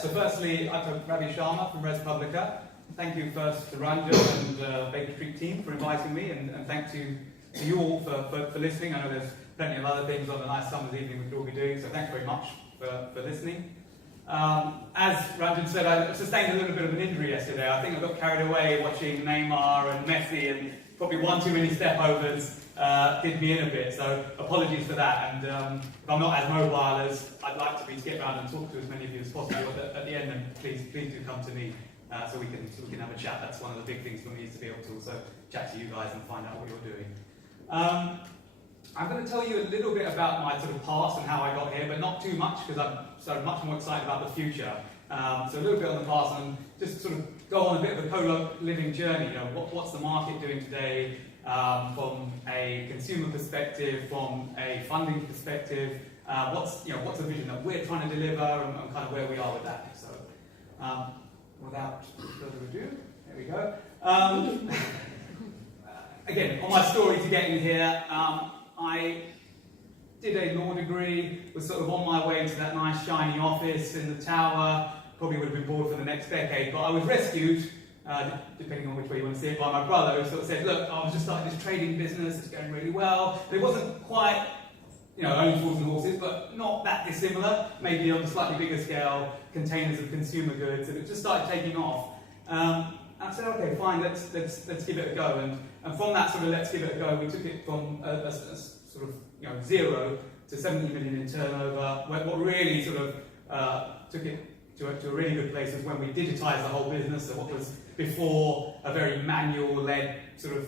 So firstly, I'm Ravi Sharma from Respublica. Thank you first to Ranjan and Baker Street team for inviting me, and thanks to you all for listening. I know there's plenty of other things on a nice summer's evening we could all be doing, so thanks very much for listening. As Ranjan said, I sustained a little bit of an injury yesterday. I think I got carried away watching Neymar and Messi, and probably one too many step-overs did me in a bit, so apologies for that. And if I'm not as mobile as I'd like to be, to get around and talk to as many of you as possible at the end, then please do come to me so we can have a chat. That's one of the big things for me, is to be able to also chat to you guys and find out what you're doing. I'm going to tell you a little bit about my sort of past and how I got here, but not too much, because I'm so much more excited about the future. So a little bit on the past, and just sort of go on a bit of a co-living journey. You know, what's the market doing today, from a consumer perspective, from a funding perspective. What's the vision that we're trying to deliver, and kind of where we are with that. So, without further ado, there we go. Again, on my story to getting here, I did a law degree, was sort of on my way to that nice shiny office in the tower, probably would have been bored for the next decade, but I was rescued, depending on which way you want to see it, by my brother, who sort of said, look, I was just starting this trading business, it's going really well. But it wasn't quite, only fools and horses, but not that dissimilar, maybe on a slightly bigger scale, containers of consumer goods, and it just started taking off. I said, okay, fine, let's give it a go. And from that sort of let's give it a go, we took it from a sort of 0 to 70 million in turnover. What really sort of took it to a really good place was when we digitised the whole business. So what was before a very manual-led sort of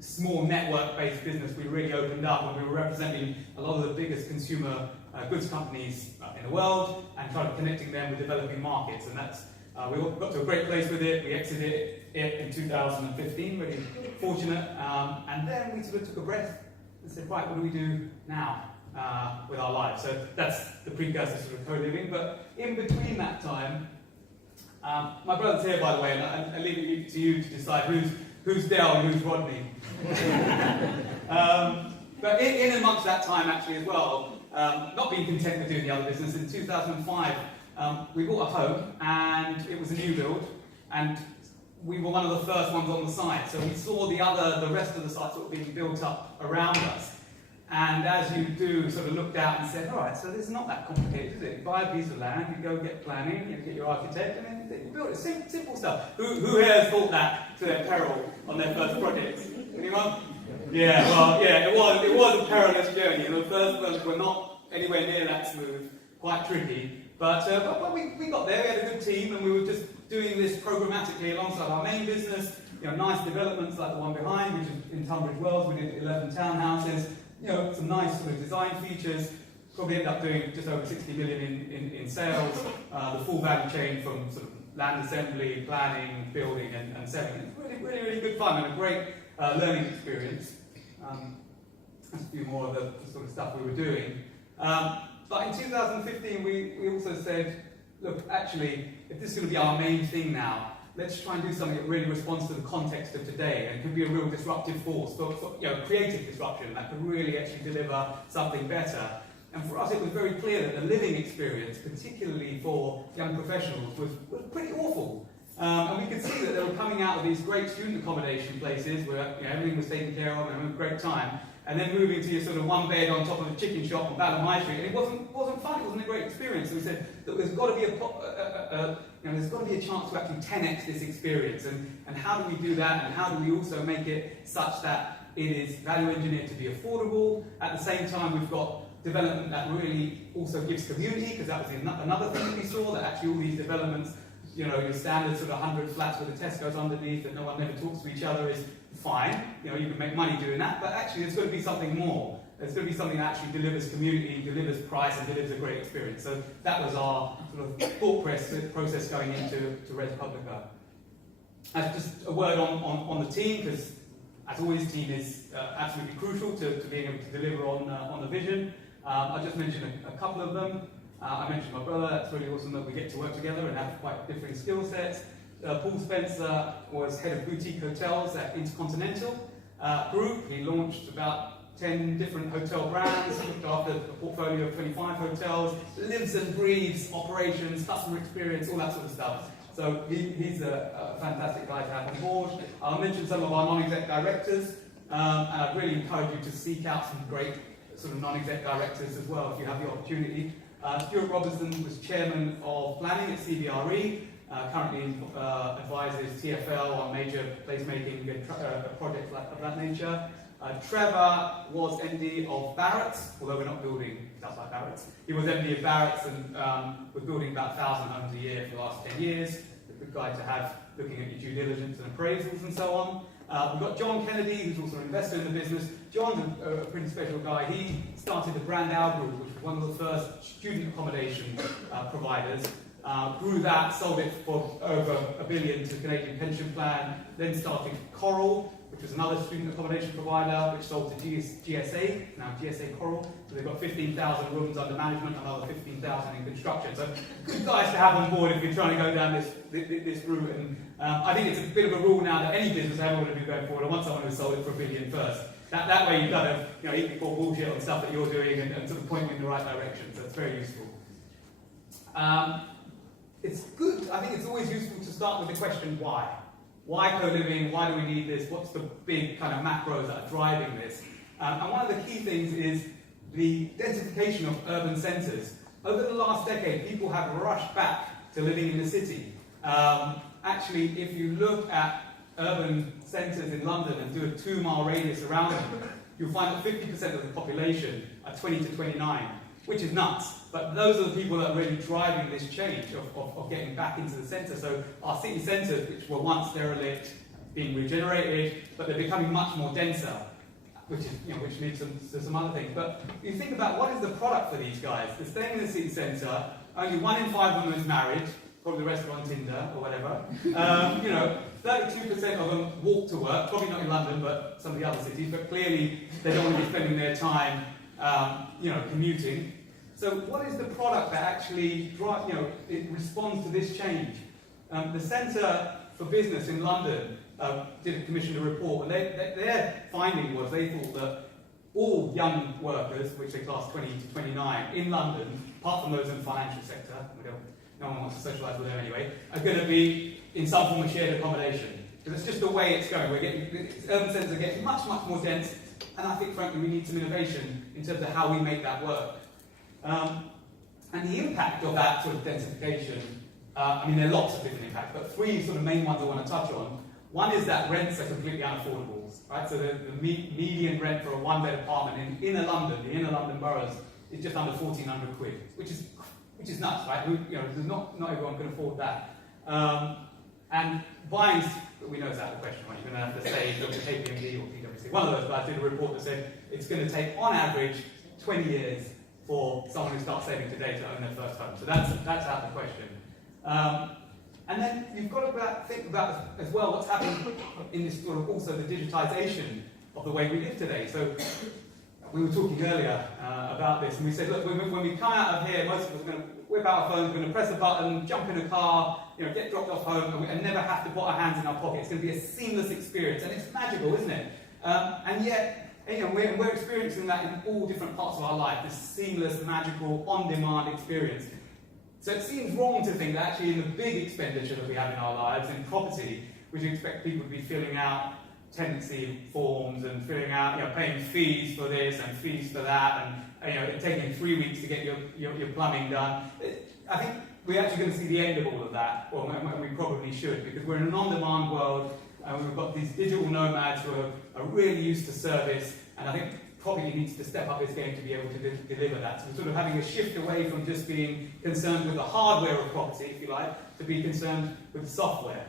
small network-based business, we really opened up, and we were representing a lot of the biggest consumer goods companies in the world and trying to connecting them with developing markets. And that's we got to a great place with it. We exited it in 2015, really fortunate. And then we sort of took a breath and said, right, what do we do now with our lives? So that's the precursor to sort of co-living. But in between that time, my brother's here, by the way, and I leave it to you to decide who's Dale and who's Rodney. But in amongst that time, actually, as well, not being content with doing the other business, in 2005, we bought a home, and it was a new build, and we were one of the first ones on the site. So we saw the rest of the site sort of being built up around us. And as you do, sort of looked out and said, all right, so this is not that complicated, is it? You buy a piece of land, you go get planning, you get your architect, and then you build it. Simple stuff. Who here has thought that to their peril on their first projects? Anyone? Yeah, well, yeah, it was a perilous journey. And the first ones were not anywhere near that smooth, quite tricky. But we got there, we had a good team, and we were just doing this programmatically alongside our main business. Nice developments like the one behind, which is in Tunbridge Wells. We did 11 townhouses, some nice sort of design features. Probably ended up doing just over 60 million in sales. The full value chain from sort of land assembly, planning, building, and selling. It's really, really, really good fun and a great learning experience. That's a few more of the sort of stuff we were doing. But in 2015, we also said, look, actually, if this is going to be our main thing now, let's try and do something that really responds to the context of today and can be a real disruptive force, for creative disruption that could really actually deliver something better. And for us, it was very clear that the living experience, particularly for young professionals, was pretty awful. And we could see that they were coming out of these great student accommodation places where everything was taken care of and having a great time, and then moving to your sort of one bed on top of a chicken shop on Ballymai Street, and it wasn't fun. It wasn't a great experience. So we said that there's got to be there's got to be a chance to actually 10x this experience, and how do we do that? And how do we also make it such that it is value engineered to be affordable? At the same time, we've got development that really also gives community, because that was another thing that we saw, that actually all these developments, your standard sort of 100 flats with a Tesco's underneath that no one ever talks to each other is fine. You can make money doing that, but actually there's got to be something more. There's got to be something that actually delivers community, delivers price, and delivers a great experience. So that was our sort of thought process going into Respublica. Just a word on the team, because as always, team is absolutely crucial to being able to deliver on the vision. I just mentioned a couple of them. I mentioned my brother. That's really awesome that we get to work together and have quite different skill sets. Paul Spencer was head of boutique hotels at Intercontinental Group. He launched about 10 different hotel brands, looked after a portfolio of 25 hotels, lives and breathes operations, customer experience, all that sort of stuff. So he's a fantastic guy to have on board. I'll mention some of our non-exec directors, and I'd really encourage you to seek out some great sort of non-exec directors as well if you have the opportunity. Stuart Robertson was chairman of planning at CBRE, currently advises TfL on major placemaking projects of that nature. Trevor was MD of Barratt's, although we're not building stuff like Barratt's. He was MD of Barratt's and was building about 1,000 homes a year for the last 10 years. A good guy to have looking at your due diligence and appraisals and so on. We've got John Kennedy, who's also an investor in the business. John's a pretty special guy. He started the Brandau Group, which was one of the first student accommodation providers. Grew that, sold it for over $1 billion to the Canadian Pension Plan, then started Coral, which was another student accommodation provider, which sold to GSA, now GSA Coral. So they've got 15,000 rooms under management, another 15,000 in construction. So good guys to have on board if you're trying to go down this route. And I think it's a bit of a rule now that any business I ever want to do going forward, I want someone who sold it for $1 billion first. That way you kind of eat before bullshit on stuff that you're doing and sort of point in the right direction. So it's very useful. It's good, I think it's always useful to start with the question why. Why co-living? Why do we need this? What's the big kind of macros that are driving this? And one of the key things is the densification of urban centres. Over the last decade, people have rushed back to living in the city. Actually, if you look at urban centres in London and do a 2-mile radius around them, you'll find that 50% of the population are 20 to 29, which is nuts. But those are the people that are really driving this change of getting back into the centre. So our city centres, which were once derelict, being regenerated, but they're becoming much more denser, which leads to some other things. But you think about what is the product for these guys? They're staying in the city centre. Only 1 in 5 of them is married. Probably the rest are on Tinder or whatever. 32% of them walk to work. Probably not in London, but some of the other cities. But clearly, they don't want to be spending their time, commuting. So what is the product that actually it responds to this change? The Centre for Business in London commissioned a report, and their finding was they thought that all young workers, which they class 20 to 29 in London, apart from those in the financial sector, no one wants to socialise with them anyway, are going to be in some form of shared accommodation. Because it's just the way it's going. Urban centres are getting much, much more dense, and I think, frankly, we need some innovation in terms of how we make that work. And the impact of that sort of densification, there are lots of different impacts, but 3 sort of main ones I want to touch on. One is that rents are completely unaffordable, right? So the median rent for a 1-bed apartment in inner London boroughs is just under 1,400 quid, which is nuts, right? Not everyone can afford that. And buying, we know it's out of the question, right? You're going to have to save the KPMG or PwC. One of those guys did a report that said it's going to take, on average, 20 years for someone who starts saving today to own their first home. So that's out of the question. And then you've got to think about as well what's happening in this sort of also the digitisation of the way we live today. So we were talking earlier about this, and we said, look, when we come out of here, most of us are going to whip out our phones, we're going to press a button, jump in a car, get dropped off home, and never have to put our hands in our pocket. It's going to be a seamless experience, and it's magical, isn't it? And yet, we're experiencing that in all different parts of our life, this seamless, magical, on-demand experience. So it seems wrong to think that actually in the big expenditure that we have in our lives, in property, we should expect people to be filling out tenancy forms and filling out, paying fees for this and fees for that, and taking 3 weeks to get your plumbing done. I think we're actually going to see the end of all of that, or we probably should, because we're in an on-demand world. We've got these digital nomads who are really used to service, and I think property needs to step up its game to be able to deliver that. So we're sort of having a shift away from just being concerned with the hardware of property, if you like, to be concerned with the software.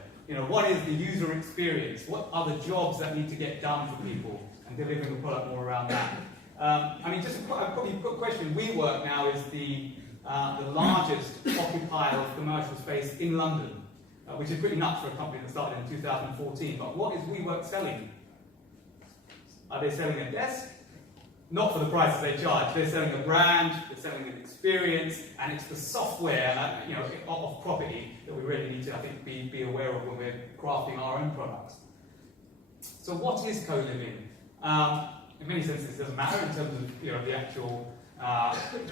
What is the user experience? What are the jobs that need to get done for people, and delivering the product more around that? Just a probably quick question. WeWork now is the largest occupier of commercial space in London. Which is pretty nuts for a company that started in 2014. But what is WeWork selling? Are they selling a desk? Not for the prices they charge. They're selling a brand, they're selling an experience, and it's the software of property that we really need to, I think, be aware of when we're crafting our own products. So what is co-living? in many senses, it doesn't matter in terms of the actual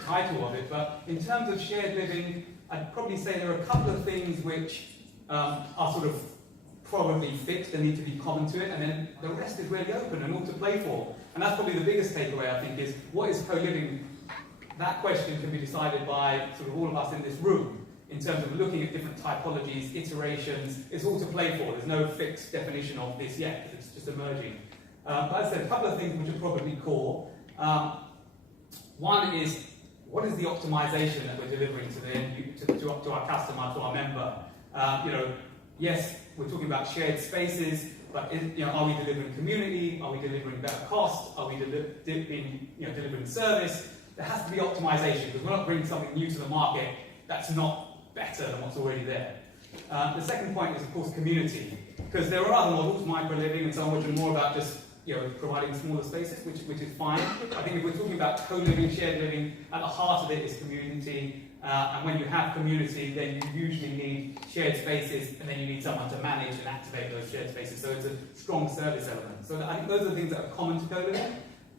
title of it, but in terms of shared living, I'd probably say there are a couple of things which are sort of probably fixed and need to be common to it, and then the rest is really open and all to play for. And that's probably the biggest takeaway, I think, is what is co-living? That question can be decided by sort of all of us in this room in terms of looking at different typologies, iterations. It's all to play for. There's no fixed definition of this yet, because it's just emerging. But as I said, a couple of things which are probably core. One is, what is the optimization that we're delivering to to our customer, to our member? Yes, we're talking about shared spaces, but are we delivering community? Are we delivering better cost? Are we delivering service? There has to be optimization, because we're not bringing something new to the market that's not better than what's already there. The second point is, of course, community, because there are other models, micro-living and so on, which are more about just providing smaller spaces, which is fine. I think if we're talking about co-living, shared living, at the heart of it is community. And when you have community, then you usually need shared spaces, and then you need someone to manage and activate those shared spaces. So it's a strong service element. So I think those are the things that are common to co-living.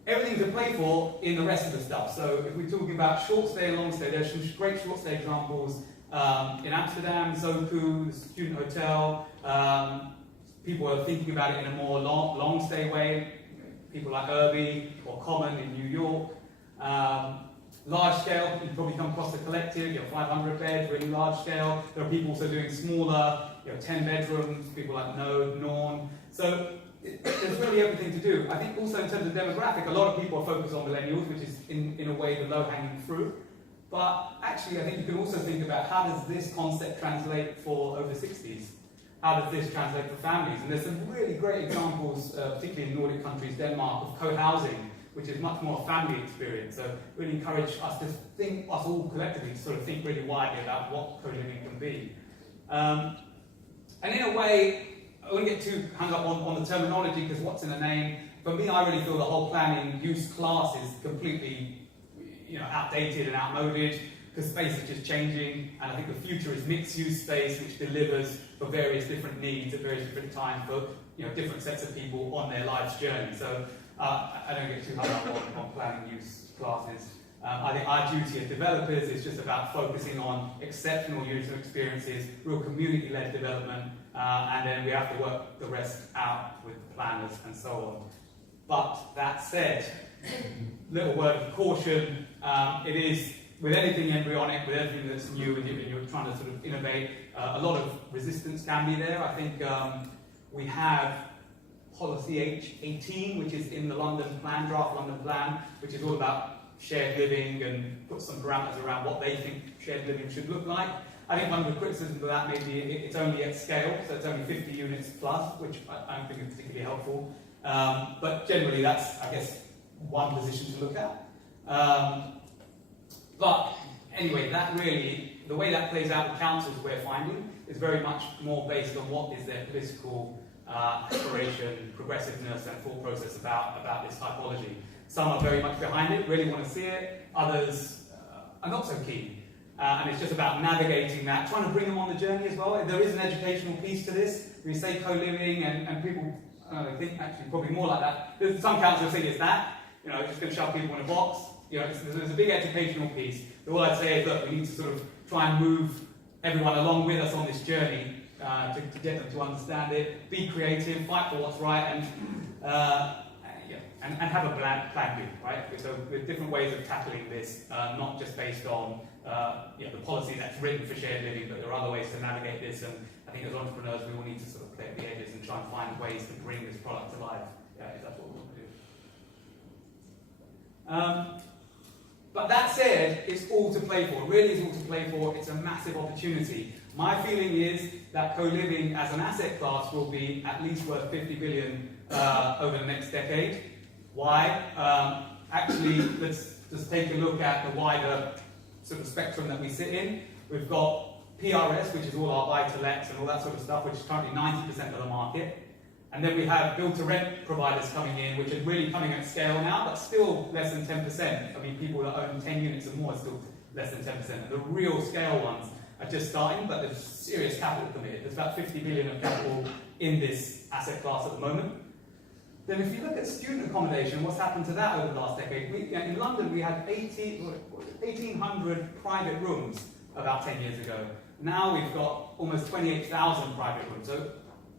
Everything to play for in the rest of the stuff. So if we're talking about short stay and long stay, there's some great short stay examples in Amsterdam, Zoku, the student hotel. People are thinking about it in a more long stay way. People like Irby or Common in New York. Large scale, you probably come across the Collective, 500 beds, really large scale. There are people also doing smaller, 10 bedrooms, people like Node, Norn. So there's really everything to do. I think also in terms of demographic, a lot of people are focused on millennials, which is in a way the low-hanging fruit. But actually, I think you can also think about how does this concept translate for over 60s? How does this translate for families? And there's some really great examples, particularly in Nordic countries, Denmark, of co-housing, which is much more a family experience. So really encourage us to think, us all collectively, to sort of think really widely about what co-living can be. And in a way, I won't get too hung up on the terminology, because what's in a name? For me, I really feel the whole planning use class is completely outdated and outmoded, because space is just changing, and I think the future is mixed-use space, which delivers for various different needs at various different times for different sets of people on their life's journey. So I don't get too hung up on planning use classes. I think our duty as developers is just about focusing on exceptional user experiences, real community-led development, and then we have to work the rest out with the planners and so on. But that said, little word of caution, it is, with anything embryonic, with anything that's new, and you're trying to sort of innovate, a lot of resistance can be there. I think we have Policy H18, which is in the London plan, draft London plan, which is all about shared living and put some parameters around what they think shared living should look like. I think one of the criticisms of that may be it's only at scale, so it's only 50 units plus, which I don't think is particularly helpful. But generally, that's, I guess, one position to look at. But anyway, that really, the way that plays out with councils, we're finding, is very much more based on what is their political aspiration, progressiveness, and thought process about this typology. Some are very much behind it, really want to see it. Others are not so keen. And it's just about navigating that, trying to bring them on the journey as well. There is an educational piece to this. We say co-living, and people think actually probably more like that. There's some councils think it's that, just going to shove people in a box. There's a big educational piece. But all I'd say is, look, we need to sort of try and move everyone along with us on this journey to get them to understand it, be creative, fight for what's right, and have a plan B, right? So with different ways of tackling this, not just based on the policy that's written for shared living, but there are other ways to navigate this. And I think as entrepreneurs, we all need to sort of play at the edges and try and find ways to bring this product to life, if that's what we want to do. But that said, it's all to play for. It really is all to play for. It's a massive opportunity. My feeling is that co-living as an asset class will be at least worth 50 billion over the next decade. Why? Actually, let's just take a look at the wider sort of spectrum that we sit in. We've got PRS, which is all our buy-to-lets and all that sort of stuff, which is currently 90% of the market. And then we have build-to-rent providers coming in, which are really coming at scale now, but still less than 10%. I mean, people that own 10 units or more are still less than 10%. And the real scale ones are just starting, but there's serious capital committed. There's about 50 billion of capital in this asset class at the moment. Then if you look at student accommodation, what's happened to that over the last decade? In London, we had 1,800 private rooms about 10 years ago. Now we've got almost 28,000 private rooms. So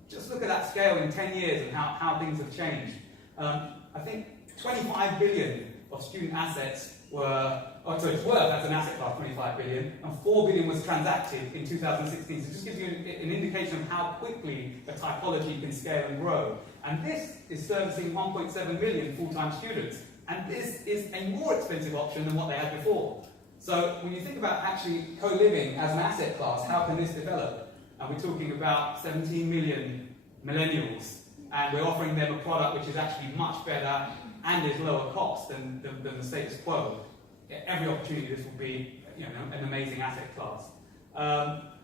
just look at that scale in 10 years and how things have changed. I think 25 billion of student assets it's worth as an asset class, 25 billion, and 4 billion was transacted in 2016. So it just gives you an indication of how quickly a typology can scale and grow. And this is servicing 1.7 million full-time students. And this is a more expensive option than what they had before. So when you think about actually co-living as an asset class, how can this develop? And we're talking about 17 million millennials, and we're offering them a product which is actually much better and is lower cost than the status quo. Every opportunity this will be an amazing asset class.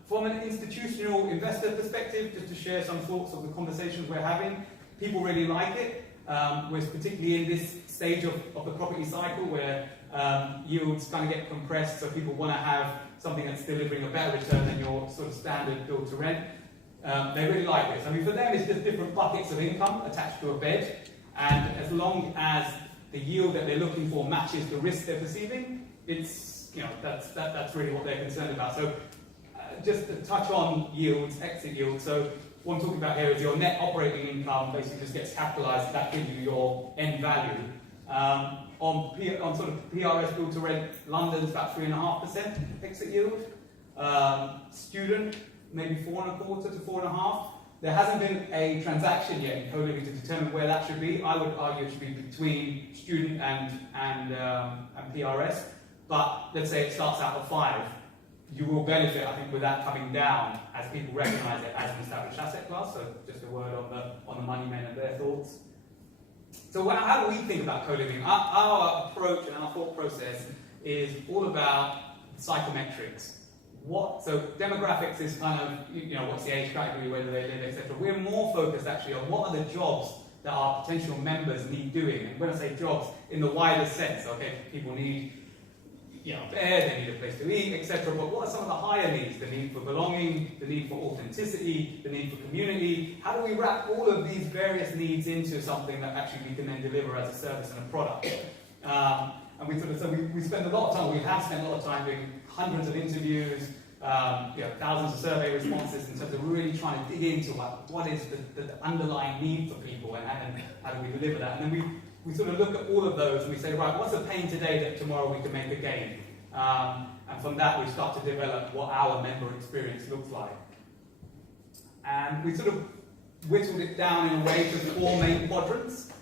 From an institutional investor perspective, just to share some thoughts of the conversations we're having, people really like it. We're particularly in this stage of the property cycle where yields kind of get compressed, so people want to have something that's delivering a better return than your sort of standard build to rent. They really like this. I mean, for them, it's just different buckets of income attached to a bed, and as long as the yield that they're looking for matches the risk they're perceiving, it's that's really what they're concerned about. So, just to touch on yields, exit yields. So, what I'm talking about here is your net operating income basically just gets capitalised. That gives you your end value. On sort of PRS build to rent, London's about 3.5% exit yield. Student, maybe 4.25 to 4.5. There hasn't been a transaction yet in co-living to determine where that should be. I would argue it should be between student and PRS. But let's say it starts out at 5. You will benefit, I think, with that coming down as people recognise it as an established asset class. So just a word on the money men and their thoughts. So how do we think about co-living? Our approach and our thought process is all about psychometrics. So demographics is kind of, what's the age category, whether they live, etc. We're more focused actually on what are the jobs that our potential members need doing. And when I say jobs, in the wider sense, okay, people need bed, they need a place to eat, etc. But what are some of the higher needs? The need for belonging, the need for authenticity, the need for community. How do we wrap all of these various needs into something that actually we can then deliver as a service and a product? And we spend a lot of time, we have spent a lot of time doing hundreds of interviews, thousands of survey responses in terms of really trying to dig into what is the underlying need for people and how do we deliver that. And then we sort of look at all of those and we say, right, what's a pain today that tomorrow we can make a gain? And from that we start to develop what our member experience looks like. And we sort of whittled it down in a way to 4 main quadrants.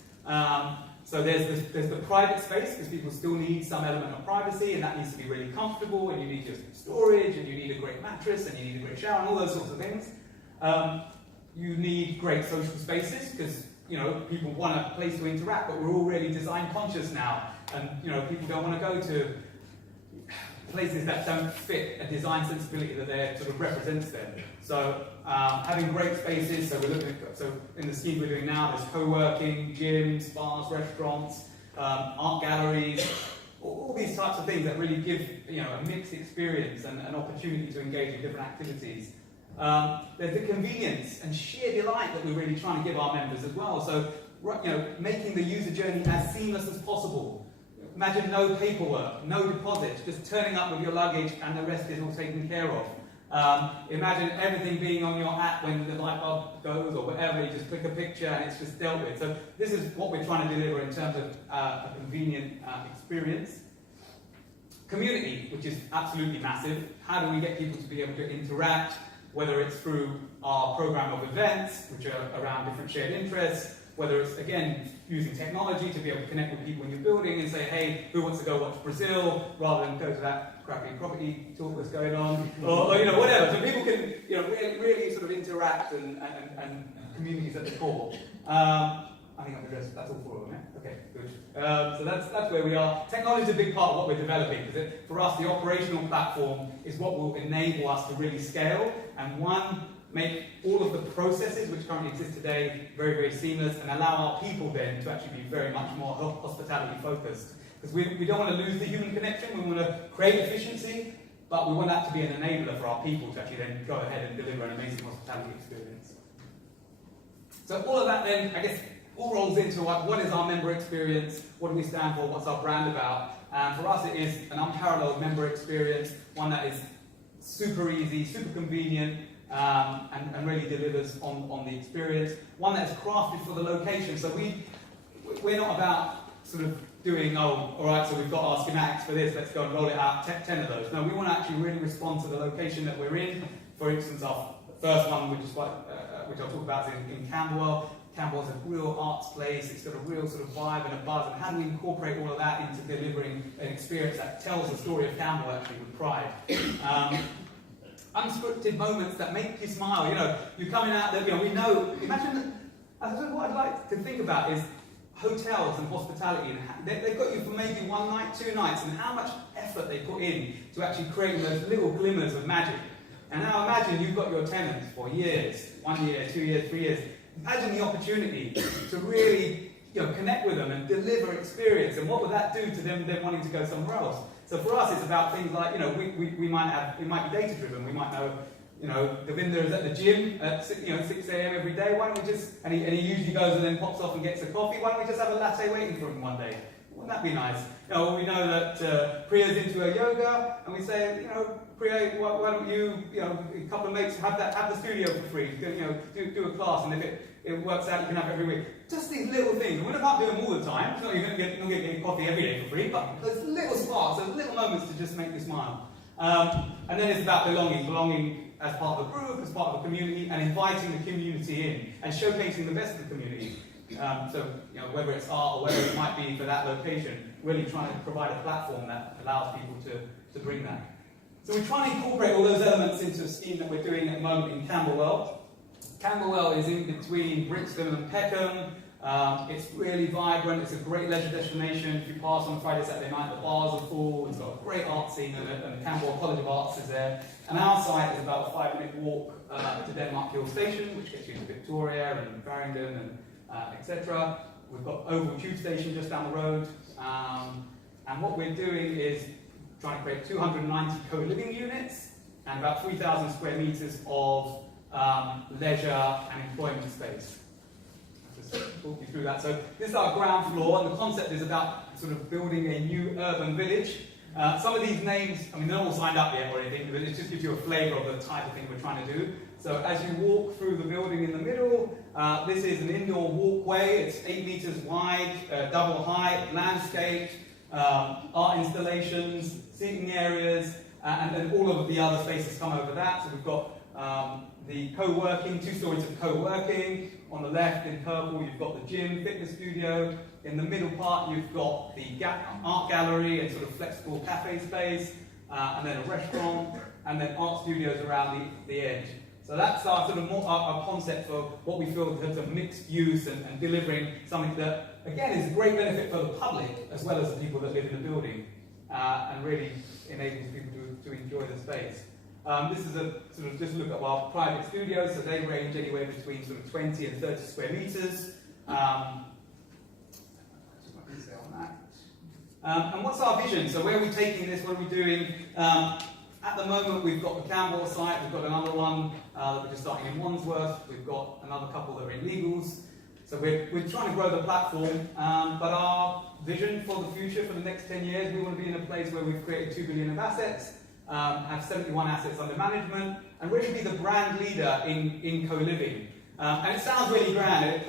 So there's the private space, because people still need some element of privacy, and that needs to be really comfortable, and you need your storage, and you need a great mattress, and you need a great shower, and all those sorts of things. You need great social spaces, because people want a place to interact, but we're all really design conscious now, and people don't want to go to places that don't fit a design sensibility that sort of represents them. So having great spaces, so in the scheme we're doing now, there's co-working, gyms, bars, restaurants, art galleries, all these types of things that really give a mixed experience and an opportunity to engage in different activities. There's the convenience and sheer delight that we're really trying to give our members as well. So making the user journey as seamless as possible. Imagine no paperwork, no deposits, just turning up with your luggage and the rest is all taken care of. Imagine everything being on your app when the light bulb goes or whatever, you just click a picture and it's just dealt with. So this is what we're trying to deliver in terms of a convenient experience. Community, which is absolutely massive. How do we get people to be able to interact, whether it's through our program of events, which are around different shared interests, whether it's, again, using technology to be able to connect with people in your building and say, hey, who wants to go watch Brazil, rather than go to that crappy property talk that's going on, or whatever. So people can really sort of interact and communities at the core. I think I've addressed that's all 4 of them, yeah? Okay, good. So that's where we are. Technology is a big part of what we're developing, because for us, the operational platform is what will enable us to really scale, and make all of the processes which currently exist today very, very seamless, and allow our people then to actually be very much more hospitality focused. Because we don't want to lose the human connection, we want to create efficiency, but we want that to be an enabler for our people to actually then go ahead and deliver an amazing hospitality experience. So all of that then, I guess, all rolls into what is our member experience, what do we stand for, what's our brand about. And for us it is an unparalleled member experience, one that is super easy, super convenient, and really delivers on the experience. One that is crafted for the location. So we're not about sort of doing, oh, all right, so we've got our schematics for this, let's go and roll it out, 10 of those. No, we want to actually really respond to the location that we're in. For instance, our first one, which I'll talk about, is in Camberwell. Camberwell's a real arts place, it's got a real sort of vibe and a buzz, and how do we incorporate all of that into delivering an experience that tells the story of Camberwell actually with pride? Unscripted moments that make you smile. You know, you're coming out there, you know, we know, imagine, what I'd like to think about is hotels and hospitality, and they've got you for maybe 1 night, 2 nights, and how much effort they put in to actually create those little glimmers of magic. And now imagine you've got your tenants for years, 1 year, 2 years, 3 years. Imagine the opportunity to really, you know, connect with them and deliver experience, and what would that do to them wanting to go somewhere else? So for us, it's about things like, you know, we might be data driven. We might know, you know, Devinder is at the gym at 6 a.m. every day. Why don't we just, and he usually goes and then pops off and gets a coffee. Why don't we just have a latte waiting for him one day? Wouldn't that be nice? You know, we know that Priya's into her yoga, and we say, you know, Priya, why don't you, a couple of mates have the studio for free. You know, do a class, and if it works out, you can have it every week. Just these little things. We can't do them all the time. It's not you're going to get coffee every day for free, but those little sparks, those little moments to just make you smile. And then it's about belonging as part of a group, as part of a community, and inviting the community in and showcasing the best of the community. So, you know, whether it's art or whether it might be for that location, really trying to provide a platform that allows people to bring that. So we try and incorporate all those elements into a scheme that we're doing at the moment in Camberwell. Camberwell is in between Brixton and Peckham. It's really vibrant. It's a great leisure destination. If you pass on Friday, Saturday night, the bars are full. It's got a great art scene, and the Camberwell College of Arts is there. And our site is about a 5-minute walk to Denmark Hill Station, which gets you to Victoria and Farringdon and etc. We've got Oval Tube Station just down the road. And what we're doing is trying to create 290 co-living units and about 3,000 square meters of leisure and employment space. I'll just talk you through that. So this is our ground floor, and the concept is about sort of building a new urban village. Some of these names, I mean, they're not all signed up yet or anything, but it just gives you a flavour of the type of thing we're trying to do. So as you walk through the building in the middle, this is an indoor walkway. It's 8 meters wide, double height, landscaped, art installations, seating areas, and then all of the other spaces come over that. So we've got the co-working, 2 stories of co-working. On the left in purple, you've got the gym, fitness studio. In the middle part, you've got the art gallery and sort of flexible cafe space, and then a restaurant, and then art studios around the edge. So that's our sort of more our concept for what we feel in terms of mixed use and delivering something that, again, is a great benefit for the public as well as the people that live in the building, and really enables people to enjoy the space. This is a sort of just look at our private studios, so they range anywhere between sort of 20 and 30 square meters. And what's our vision? So where are we taking this? What are we doing? At the moment, we've got the Camberwell site. We've got another one that we're just starting in Wandsworth. We've got another couple that are in legals. So we're trying to grow the platform. But our vision for the future, for the next 10 years, we want to be in a place where we've created 2 billion of assets, have 71 assets under management, and really be the brand leader in co-living. And it sounds really grand, and it's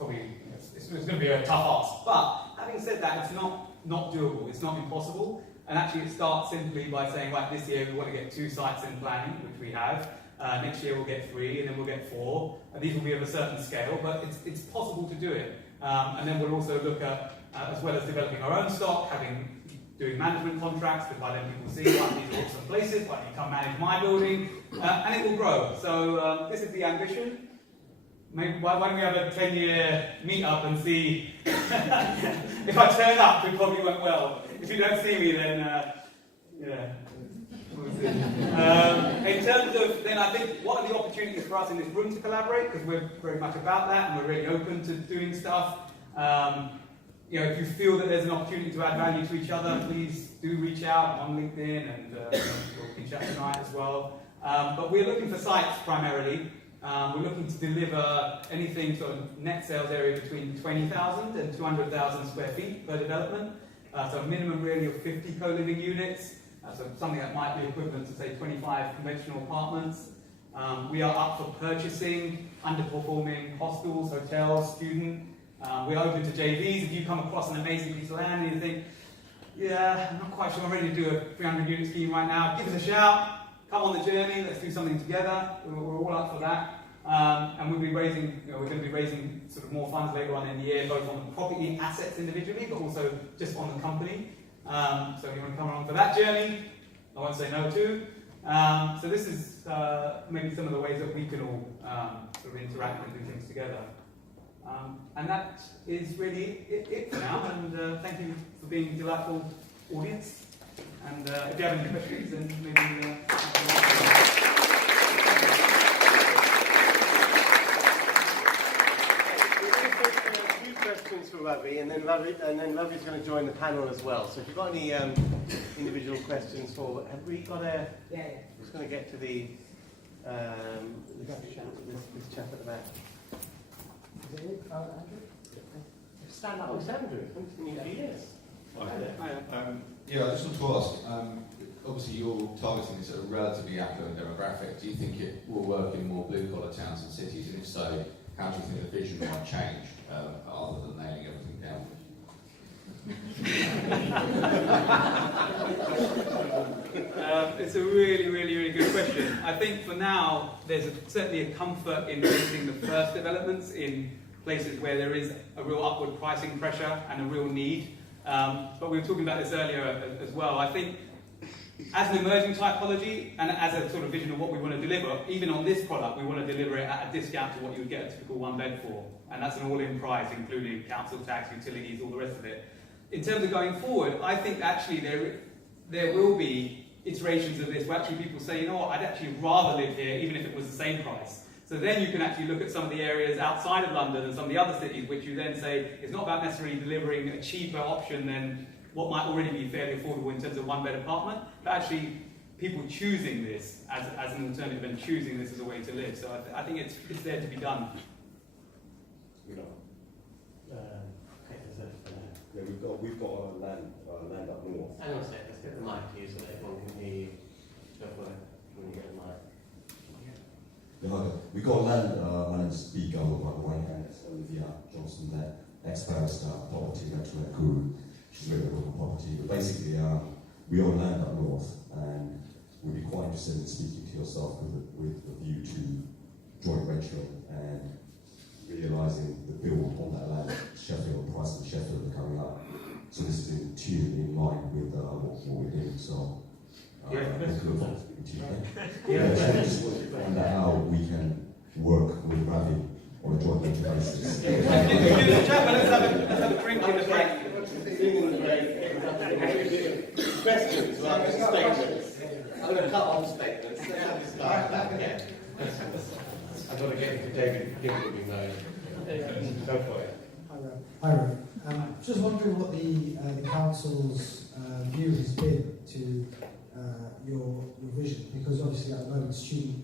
going to be a tough ask. But having said that, it's not doable. It's not impossible. And actually, it starts simply by saying, right, this year we want to get 2 sites in planning, which we have. Next year we'll get 3, and then we'll get 4. And these will be of a certain scale, but it's possible to do it. And then we'll also look at, as well as developing our own stock, doing management contracts, because by then people see, right, these are awesome places, why don't you come manage my building? And it will grow. So this is the ambition. Maybe, why don't we have a 10-year meet-up and see if I turn up, it probably went well. If you don't see me, then yeah. We'll see. In terms of, then I think, what are the opportunities for us in this room to collaborate? Because we're very much about that, and we're really open to doing stuff. You know, if you feel that there's an opportunity to add value to each other, please do reach out on LinkedIn, and we can chat tonight as well. But we're looking for sites primarily. We're looking to deliver anything sort of net sales area between 20,000 and 200,000 square feet per development. So a minimum really of 50 co-living units. So something that might be equivalent to say 25 conventional apartments. We are up for purchasing underperforming hostels, hotels, student. We're open to JVs. If you come across an amazing piece of land and you think, yeah, I'm not quite sure I'm ready to do a 300 unit scheme right now, give us a shout. Come on the journey, let's do something together. We're all up for that. And we'll be raising, we're going to be raising sort of more funds later on in the year, both on the property assets individually, but also just on the company. So if you want to come along for that journey, I won't say no to. So this is maybe some of the ways that we can all sort of interact and do things together. And that is really it for now. And thank you for being a delightful audience. And if you have any questions, then maybe... Questions for Ravi, and then Ravi's going to join the panel as well. So if you've got any individual questions for, have we got a? Yeah. I'm just going to get to the this chap at the back. Is it Andrew? Stand up. Oh, it's Andrew. Yes. Yeah, I just want to ask. Obviously, you're targeting a sort of relatively affluent demographic. Do you think it will work in more blue-collar towns and cities? And if so, how do you think the vision might change, other than nailing everything down? It's a really, really, really good question. I think for now, there's certainly a comfort in raising the first developments in places where there is a real upward pricing pressure and a real need. But we were talking about this earlier as well. I think as an emerging typology and as a sort of vision of what we want to deliver, even on this product, we want to deliver it at a discount to what you would get a typical one bed for. And that's an all-in price, including council tax, utilities, all the rest of it. In terms of going forward, I think actually there will be iterations of this where actually people say, you know what, I'd actually rather live here even if it was the same price. So then you can actually look at some of the areas outside of London and some of the other cities, which you then say it's not about necessarily delivering a cheaper option than what might already be fairly affordable in terms of one-bed apartment, but actually people choosing this as an alternative and choosing this as a way to live. So I think it's there to be done. Yeah, we've got our land up north. Hang on a sec, let's get the mic to you so that everyone can hear you. Go for it when you get the mic. Yeah, okay. We've got land, my name's B. Gull, by the way, and it's Olivia Johnson there, expert property rental guru. She's written a book on property, but basically we own land up north, and we'd be quite interested in speaking to yourself with a view to joint venturing and realising the build on that land, Sheffield, the price of Sheffield are coming up. So this is in tune, in line with what we're doing. So just find out how we can work with Ravi on a joint venture basis. Let's have a drink in the break. Questions rather than statements. I'm going to cut on statements. Let's have this start back again. I've got to get into David giving known. Go for it. Hi, Ravi. Just wondering what the council's view has been to your vision, because obviously at the moment studio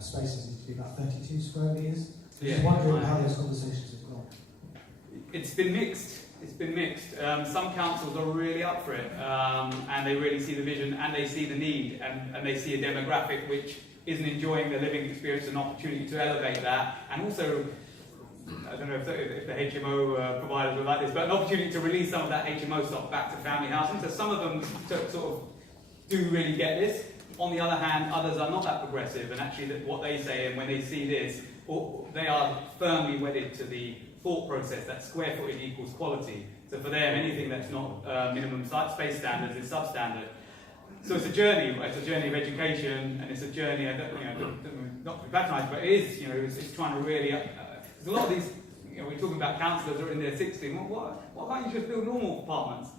spaces need to be about 32 square metres. Yeah. Just wondering how those conversations have gone. It's been mixed. Some councils are really up for it, and they really see the vision and they see the need, and they see a demographic which isn't enjoying the living experience and opportunity to elevate that, and also, I don't know if the HMO providers would like this, but an opportunity to release some of that HMO stock back to family housing. So some of them sort of do really get this. On the other hand, others are not that progressive, and actually what they say, and when they see this, they are firmly wedded to the thought process that square footage equals quality. So for them, anything that's not minimum site space standards is substandard. So it's a journey. It's a journey of education, and it's a journey. Not to be patronised, but it is. It's trying to really. There's a lot of these. We're talking about councillors who are in their 60s. Why can't you just build normal apartments?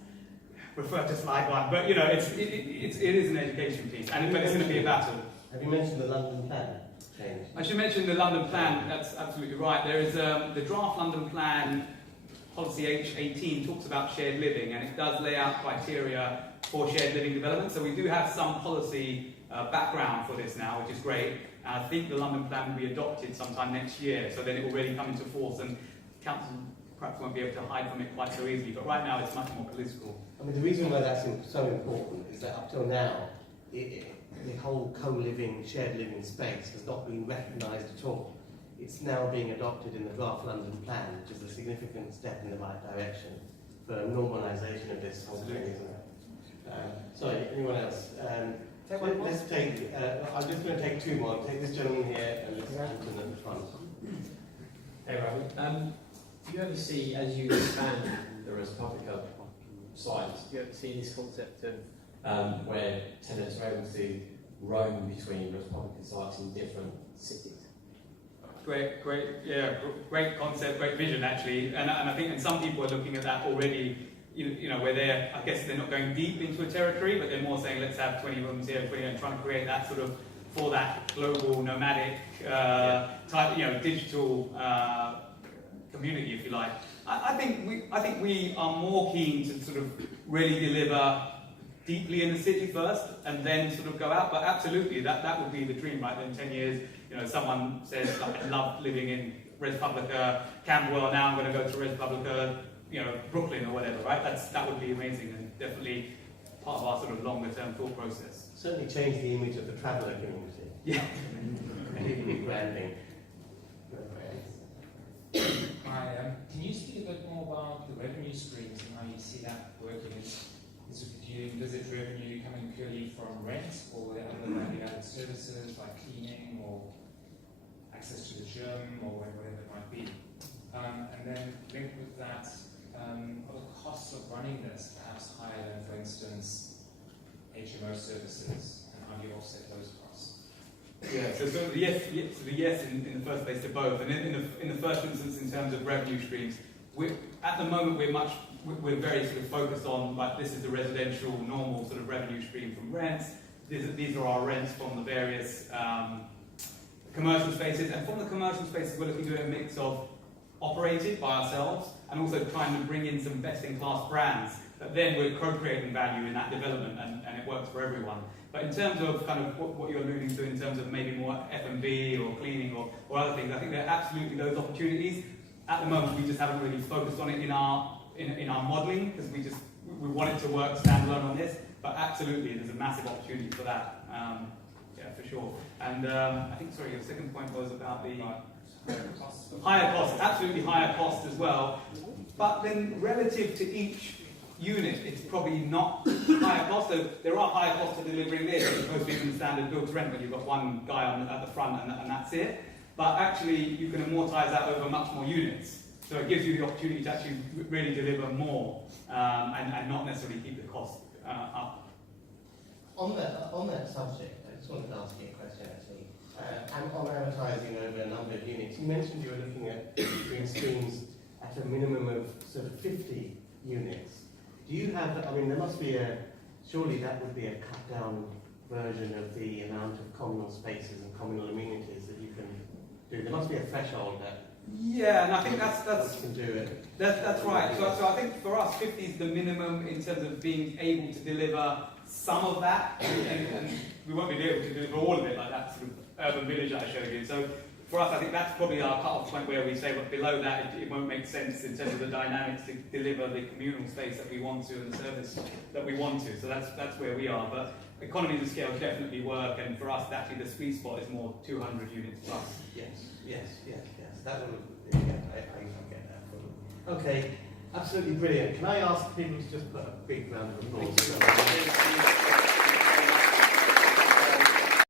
Refer to slide one. But it is an education piece, but it's going to be a battle. Have you mentioned the London plan change? I should mention the London plan. That's absolutely right. There is the draft London plan. Policy H18 talks about shared living, and it does lay out criteria for shared living development. So we do have some policy background for this now, which is great. And I think the London plan will be adopted sometime next year, so then it will really come into force, and council perhaps won't be able to hide from it quite so easily. But right now, it's much more political. I mean, the reason why that's so important is that up till now, the whole co-living, shared living space has not been recognised at all. It's now being adopted in the draft London plan, which is a significant step in the right direction for normalisation of this whole thing, isn't it? Sorry, anyone else? Let's take, I'm just going to take two more. Take this gentleman here and this gentleman at the front. Hey, Ravi. Do you ever see, as you expand the Respublica sites, do you ever see this concept of where tenants are able to roam between Respublica sites in different cities? Great concept, great vision actually, and I think some people are looking at that already. You know, where I guess they're not going deep into a territory, but they're more saying let's have 20 rooms here, 20, and trying to create that sort of for that global nomadic type, digital community, if you like. I think we are more keen to sort of really deliver deeply in the city first, and then sort of go out. But absolutely, that would be the dream, right? In 10 years, someone says, I love living in Respublica, Camberwell. Now I'm going to go to Respublica, Brooklyn or whatever, right? That would be amazing, and definitely part of our sort of longer term thought process. Certainly change the image of the traveller community. Yeah. Branding. Hi, can you speak a bit more about the revenue streams and how you see that working? Do you envisage revenue coming purely from rent, or are there other value-added services like cleaning or access to the gym or whatever it might be? And then linked with that, are the costs of running this perhaps higher than, for instance, HMO services, and how do you offset those costs? Yeah, so the yes in the first place to both, and in the first instance in terms of revenue streams, at the moment we're very sort of focused on, like, this is the residential normal sort of revenue stream from rents. These are our rents from the various commercial spaces, and from the commercial spaces we're looking to do a mix of operated by ourselves and also trying to bring in some best-in-class brands that then we're co-creating value in that development, and it works for everyone. But in terms of kind of what you're alluding to in terms of maybe more F&B or cleaning or other things, I think there are absolutely those opportunities. At the moment, we just haven't really focused on it in our modelling, because we want it to work standalone on this. But absolutely, there's a massive opportunity for that. For sure. And I think, sorry, your second point was about the higher cost. Absolutely higher cost as well. But then relative to each unit, it's probably not higher cost. So there are higher costs to delivering this as opposed to even the standard build to rent when you've got one guy at the front and that's it. But actually, you can amortise that over much more units. So it gives you the opportunity to actually really deliver more and not necessarily keep the cost up. On that subject, I just wanted to ask you a question actually. And on advertising over a number of units, you mentioned you were looking at doing streams at a minimum of sort of 50 units. Do you have, there must be surely that would be a cut down version of the amount of communal spaces and communal amenities that you can do. There must be a threshold that. Yeah, and I think that's can do it. That's right. So I think for us, 50 is the minimum in terms of being able to deliver some of that, and we won't be able to deliver all of it, like that sort of urban village that I showed you. So for us, I think that's probably our cut-off point where we say, well, below that, it won't make sense in terms of the dynamics to deliver the communal space that we want to and the service that we want to. So that's where we are. But economies of scale definitely work, and for us, actually, the sweet spot is more 200 units plus. Yes. That would, I get that. Okay, absolutely brilliant. Can I ask people to just put a big round of applause?